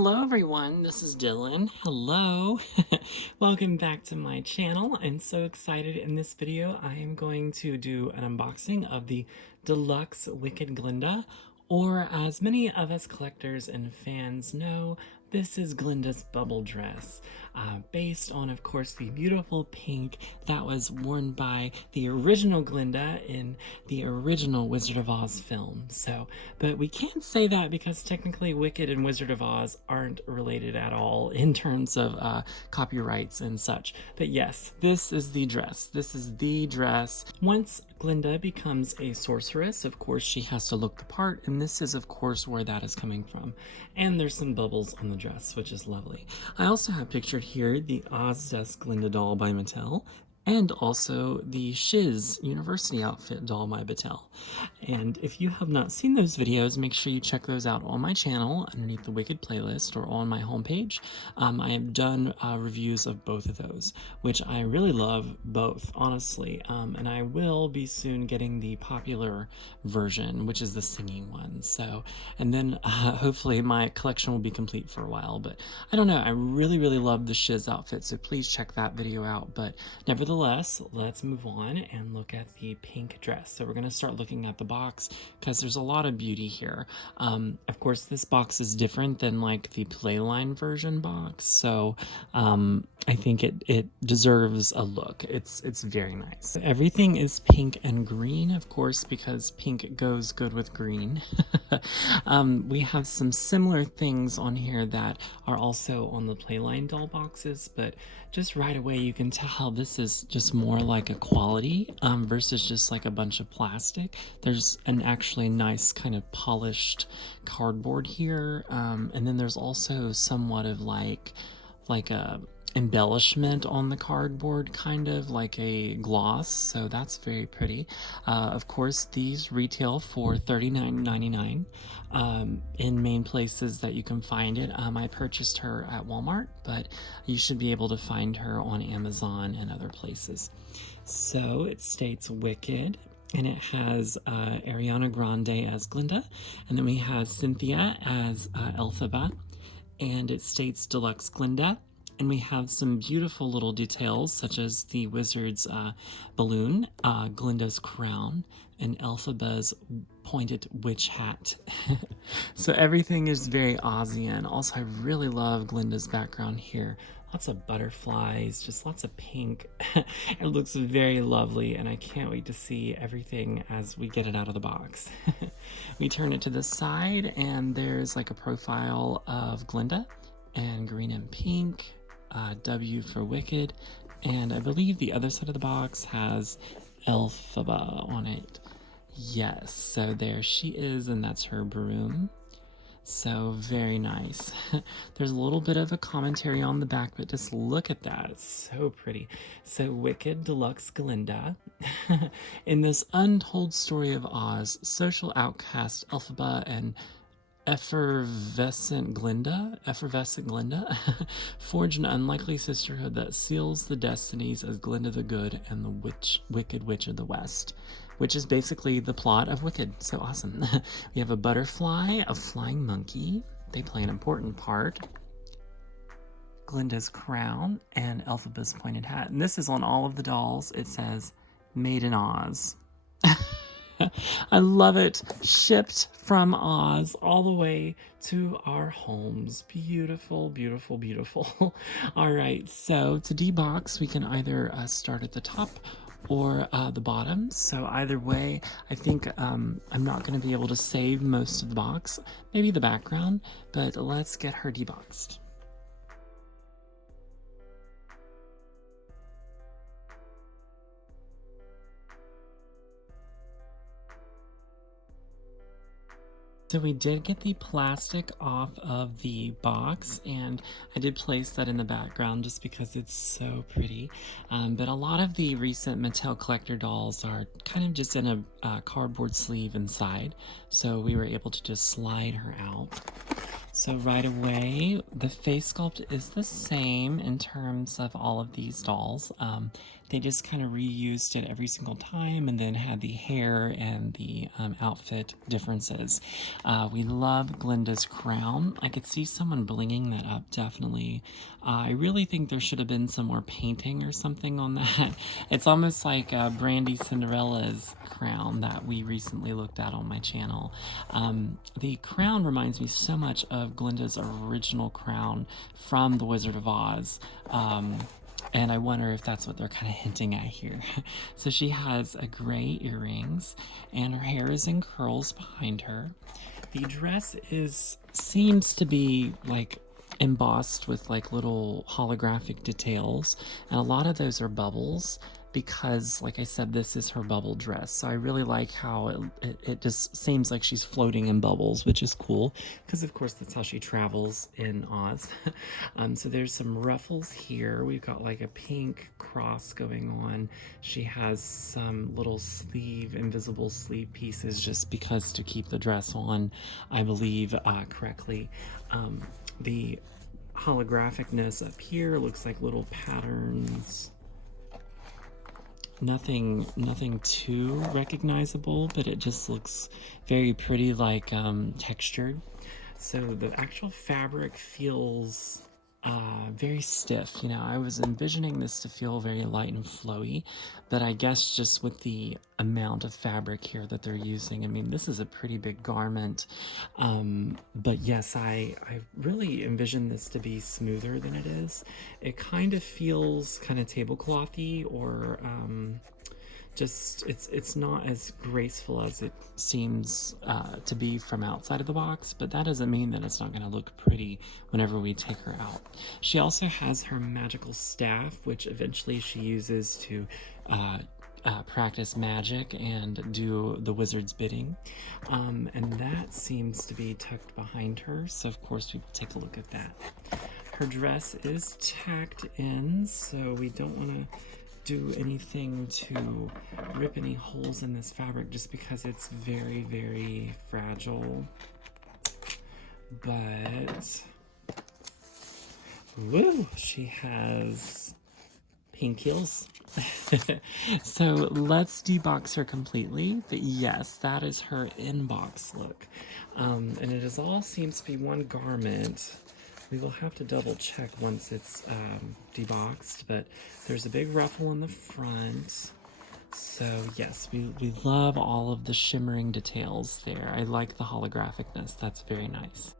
Hello everyone, this is Dylan. Hello. Welcome back to my channel. I'm so excited. In this video I am going to do an unboxing of the Deluxe Wicked Glinda, or as many of us collectors and fans know, this is Glinda's bubble dress, based on, of course, the beautiful pink that was worn by the original Glinda in the original Wizard of Oz film. But we can't say that because technically Wicked and Wizard of Oz aren't related at all in terms of copyrights and such. But yes, this is the dress. This is the dress. Once Glinda becomes a sorceress, of course, she has to look the part, and this is, of course, where that is coming from. And there's some bubbles on the dress, which is lovely. I also have pictured here the Deluxe Glinda doll by Mattel, and also the Shiz University outfit doll by Mattel. And if you have not seen those videos, make sure you check those out on my channel underneath the Wicked playlist or on my homepage. I have done reviews of both of those, which I really love both, honestly. And I will be soon getting the popular version, which is the singing one. And then hopefully my collection will be complete for a while. But I don't know, I really love the Shiz outfit, so please check that video out. But nevertheless, let's move on and look at the pink dress. So we're going to start looking at the box because there's a lot of beauty here. Of course, this box is different than like the Playline version box, so I think it deserves a look. It's very nice. Everything is pink and green, of course, because pink goes good with green. We have some similar things on here that are also on the Playline doll boxes, but just right away you can tell this is just more like a quality versus just like a bunch of plastic. There's an actually nice kind of polished cardboard here, and then there's also somewhat of like a embellishment on the cardboard, kind of like a gloss, so that's very pretty. Of course, these retail for $39.99 in main places that you can find it. I purchased her at Walmart, but you should be able to find her on Amazon and other places. So it states Wicked, and it has Ariana Grande as Glinda, and then we have Cynthia as Elphaba, and it states Deluxe Glinda. And we have some beautiful little details, such as the wizard's balloon, Glinda's crown, and Elphaba's pointed witch hat. So everything is very Ozian. Also, I really love Glinda's background here. Lots of butterflies, just lots of pink. It looks very lovely, and I can't wait to see everything as we get it out of the box. We turn it to the side, and there's like a profile of Glinda, and green and pink. W for Wicked, and I believe the other side of the box has Elphaba on it. Yes, so there she is, and that's her broom. So very nice. There's a little bit of a commentary on the back, but just look at that. It's so pretty. So Wicked Deluxe Glinda. In this untold story of Oz, social outcast Elphaba and Effervescent Glinda forge an unlikely sisterhood that seals the destinies as Glinda the Good and the Wicked Witch of the West, which is basically the plot of Wicked. So awesome. We have a butterfly, a flying monkey. They play an important part. Glinda's crown and Elphaba's pointed hat. And this is on all of the dolls. It says Made in Oz. I love it. Shipped from Oz all the way to our homes. Beautiful, beautiful, beautiful. All right, so to debox, we can either start at the top or the bottom. So either way, I think I'm not going to be able to save most of the box, maybe the background, but let's get her deboxed. So we did get the plastic off of the box, and I did place that in the background just because it's so pretty. But a lot of the recent Mattel collector dolls are kind of just in a cardboard sleeve inside, so we were able to just slide her out. So right away, the face sculpt is the same in terms of all of these dolls. They just kind of reused it every single time and then had the hair and the outfit differences. We love Glinda's crown. I could see someone blinging that up, definitely. I really think there should have been some more painting or something on that. It's almost like Brandy Cinderella's crown that we recently looked at on my channel. The crown reminds me so much of Glinda's original crown from The Wizard of Oz. And I wonder if that's what they're kind of hinting at here. So she has a gray earrings and her hair is in curls behind her. The dress seems to be like embossed with like little holographic details, and a lot of those are bubbles because, like I said, this is her bubble dress. So I really like how it just seems like she's floating in bubbles, which is cool because of course that's how she travels in Oz. So there's some ruffles here. We've got like a pink cross going on. She has some little invisible sleeve pieces just because to keep the dress on, I believe, correctly. The holographicness up here looks like little patterns. Nothing too recognizable, but it just looks very pretty, like textured. So the actual fabric feels very stiff. You know, I was envisioning this to feel very light and flowy, but I guess just with the amount of fabric here that they're using, I mean, this is a pretty big garment. But yes, I really envision this to be smoother than it is. It kind of feels kind of tableclothy, or just it's not as graceful as it seems to be from outside of the box, but that doesn't mean that it's not going to look pretty whenever we take her out. She also has her magical staff, which eventually she uses to practice magic and do the wizard's bidding, and that seems to be tucked behind her, so of course we will take a look at that. Her dress is tacked in, so we don't want to do anything to rip any holes in this fabric just because it's very, very fragile. But woo, she has pink heels. So let's debox her completely, but yes, that is her inbox look. And it is all seems to be one garment. We will have to double check once it's deboxed, but there's a big ruffle in the front. So yes, we love all of the shimmering details there. I like the holographicness. That's very nice.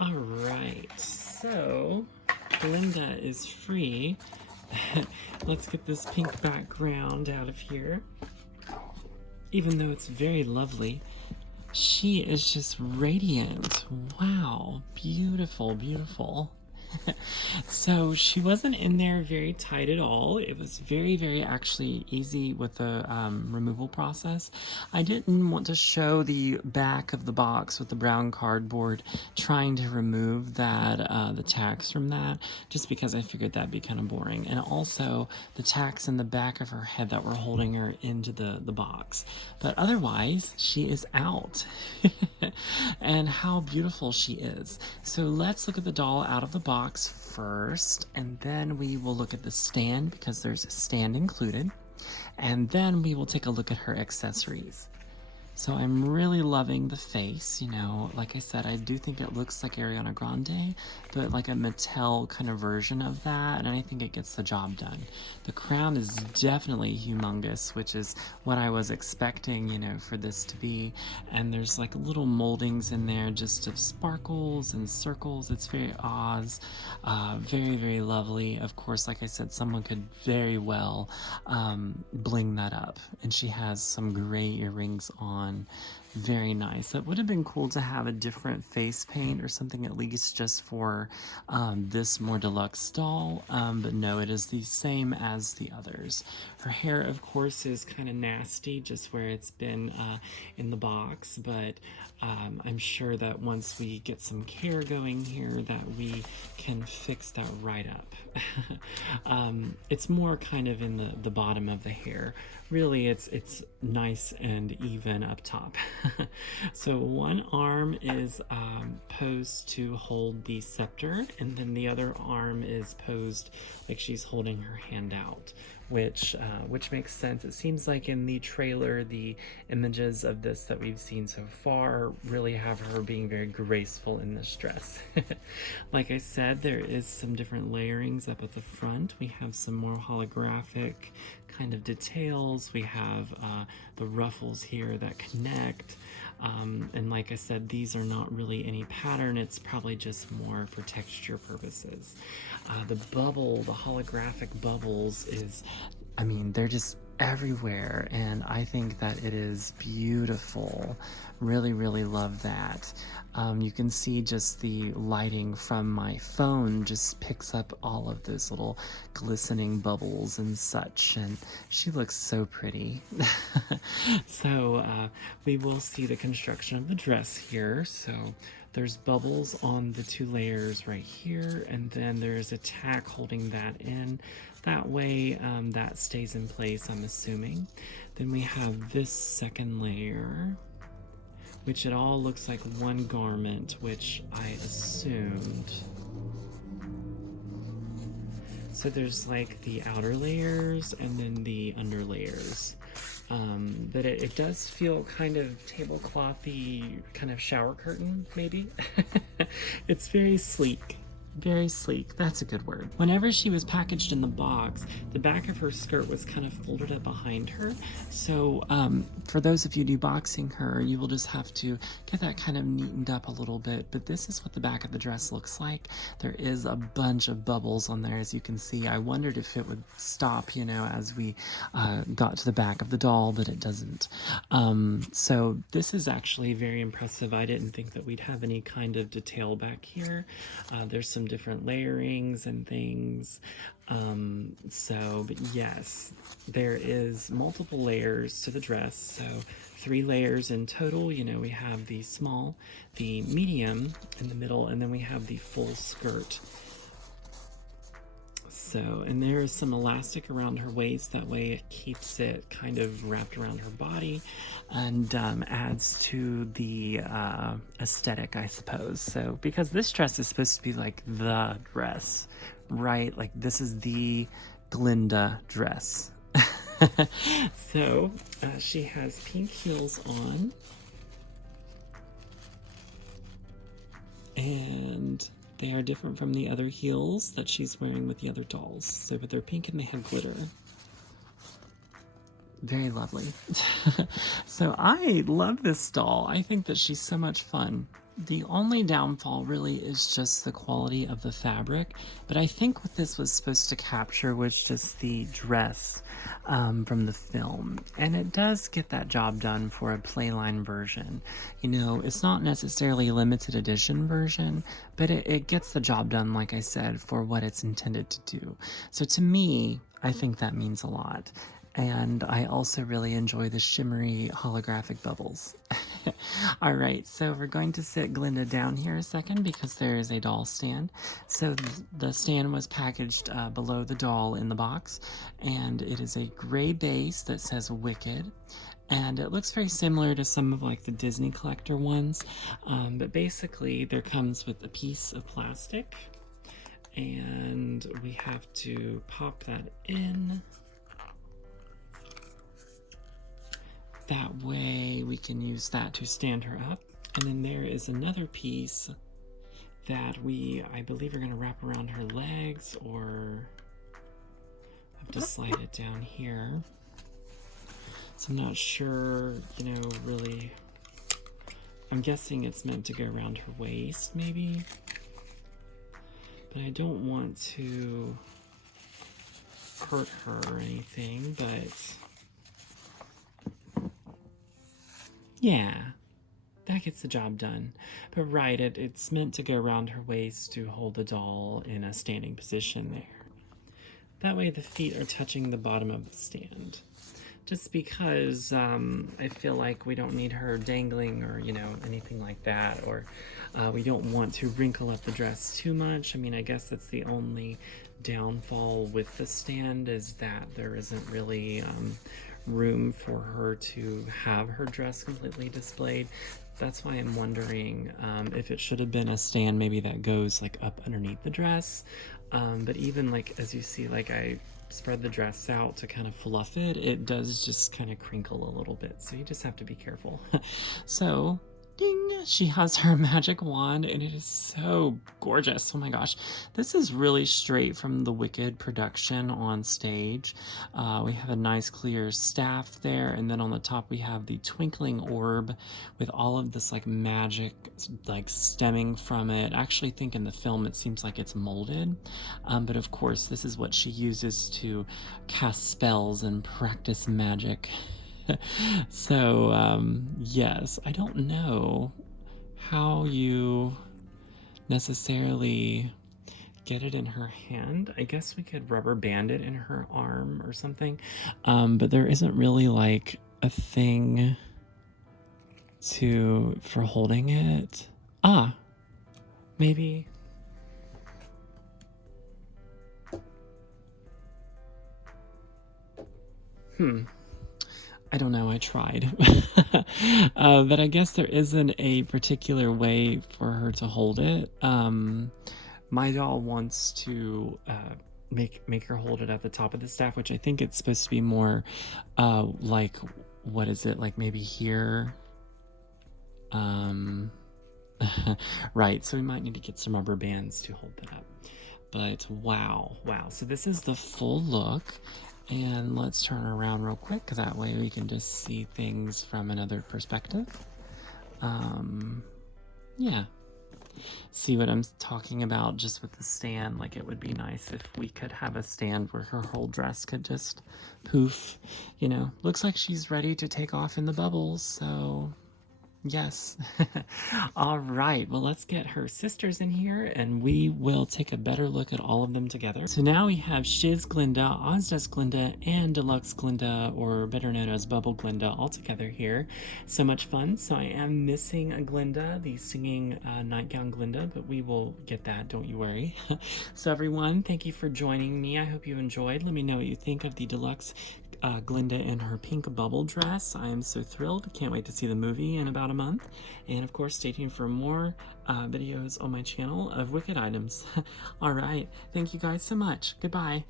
All right, so Glinda is free. Let's get this pink background out of here. Even though it's very lovely, she is just radiant. Wow, beautiful, beautiful. So she wasn't in there very tight at all. It was very, very actually easy with the removal process. I didn't want to show the back of the box with the brown cardboard trying to remove that the tacks from that, just because I figured that'd be kind of boring. And also the tacks in the back of her head that were holding her into the box. But otherwise, she is out. And how beautiful she is. So let's look at the doll out of the box first, and then we will look at the stand because there's a stand included, and then we will take a look at her accessories. So I'm really loving the face, you know, like I said, I do think it looks like Ariana Grande, but like a Mattel kind of version of that, and I think it gets the job done. The crown is definitely humongous, which is what I was expecting, you know, for this to be, and there's like little moldings in there just of sparkles and circles. It's very Oz, very, very lovely. Of course, like I said, someone could very well bling that up, and she has some gray earrings on. Very nice. That would have been cool to have a different face paint or something, at least just for this more deluxe doll, but no, it is the same as the others. Her hair, of course, is kind of nasty just where it's been in the box, but I'm sure that once we get some care going here that we can fix that right up. It's more kind of in the bottom of the hair. Really, it's nice and even up top. So one arm is posed to hold the scepter, and then the other arm is posed like she's holding her hand out, which makes sense. It seems like in the trailer, the images of this that we've seen so far really have her being very graceful in this dress. Like I said, there is some different layerings up at the front. We have some more holographic kind of details. We have the ruffles here that connect. And like I said, these are not really any pattern. It's probably just more for texture purposes. The bubble, the holographic bubbles is, I mean, they're just everywhere, and I think that it is beautiful. Really, really love that. You can see just the lighting from my phone just picks up all of those little glistening bubbles and such, and she looks so pretty. So we will see the construction of the dress here. So there's bubbles on the two layers right here, and then there's a tack holding that in. That way that stays in place, I'm assuming. Then we have this second layer, which it all looks like one garment, which I assumed. So there's like the outer layers and then the under layers. But it does feel kind of tableclothy, kind of shower curtain, maybe. It's very sleek. Very sleek. That's a good word. Whenever she was packaged in the box, the back of her skirt was kind of folded up behind her. So for those of you deboxing her, you will just have to get that kind of neatened up a little bit. But this is what the back of the dress looks like. There is a bunch of bubbles on there, as you can see. I wondered if it would stop, you know, as we got to the back of the doll, but it doesn't. So this is actually very impressive. I didn't think that we'd have any kind of detail back here. There's some different layerings and things. But yes, there is multiple layers to the dress. So 3 layers in total. You know, we have the small, the medium in the middle, and then we have the full skirt. So, and there is some elastic around her waist, that way it keeps it kind of wrapped around her body and adds to the aesthetic, I suppose. So, because this dress is supposed to be like the dress, right? Like this is the Glinda dress. So, she has pink heels on. And they are different from the other heels that she's wearing with the other dolls. So, but they're pink and they have glitter. Very lovely. So I love this doll. I think that she's so much fun. The only downfall really is just the quality of the fabric, but I think what this was supposed to capture was just the dress from the film, and it does get that job done for a playline version. You know, it's not necessarily a limited edition version, but it gets the job done, like I said, for what it's intended to do. So to me, I think that means a lot. And I also really enjoy the shimmery holographic bubbles. All right, so we're going to sit Glinda down here a second because there is a doll stand. So the stand was packaged below the doll in the box, and it is a gray base that says Wicked. And it looks very similar to some of like the Disney collector ones, but basically there comes with a piece of plastic, and we have to pop that in. That way we can use that to stand her up. And then there is another piece that I believe, are going to wrap around her legs, or I have to slide it down here. So I'm not sure, you know, really. I'm guessing it's meant to go around her waist, maybe. But I don't want to hurt her or anything, but yeah, that gets the job done. But right, it's meant to go around her waist to hold the doll in a standing position there. That way the feet are touching the bottom of the stand. Just because I feel like we don't need her dangling or, you know, anything like that, or we don't want to wrinkle up the dress too much. I mean, I guess that's the only downfall with the stand, is that there isn't really room for her to have her dress completely displayed. That's why I'm wondering if it should have been a stand maybe that goes like up underneath the dress. But even like, as you see, like I spread the dress out to kind of fluff it, it does just kind of crinkle a little bit. So you just have to be careful. So, ding, she has her magic wand, and it is so gorgeous. Oh my gosh. This is really straight from the Wicked production on stage. We have a nice clear staff there, and then on the top we have the twinkling orb with all of this like magic like stemming from it. I actually think in the film it seems like it's molded, but of course this is what she uses to cast spells and practice magic. So, yes, I don't know how you necessarily get it in her hand. I guess we could rubber band it in her arm or something, but there isn't really like a thing for holding it. Maybe. I don't know, I tried. But I guess there isn't a particular way for her to hold it. My doll wants to make her hold it at the top of the staff, which I think it's supposed to be more like, what is it, like maybe here? Right, so we might need to get some rubber bands to hold that up. But wow. So this is the full look. And let's turn around real quick, because that way we can just see things from another perspective. Yeah. See what I'm talking about just with the stand? Like, it would be nice if we could have a stand where her whole dress could just poof. You know, looks like she's ready to take off in the bubbles, so yes. All right, well, let's get her sisters in here and we will take a better look at all of them together. So now we have Shiz Glinda, Ozdes Glinda, and Deluxe Glinda, or better known as Bubble Glinda, all together here. So much fun. So I am missing a Glinda, the singing nightgown Glinda, but we will get that, don't you worry. So everyone, thank you for joining me. I hope you enjoyed. Let me know what you think of the Deluxe Glinda in her pink bubble dress. I am so thrilled. Can't wait to see the movie in about a month. And of course, stay tuned for more videos on my channel of Wicked items. All right. Thank you guys so much. Goodbye.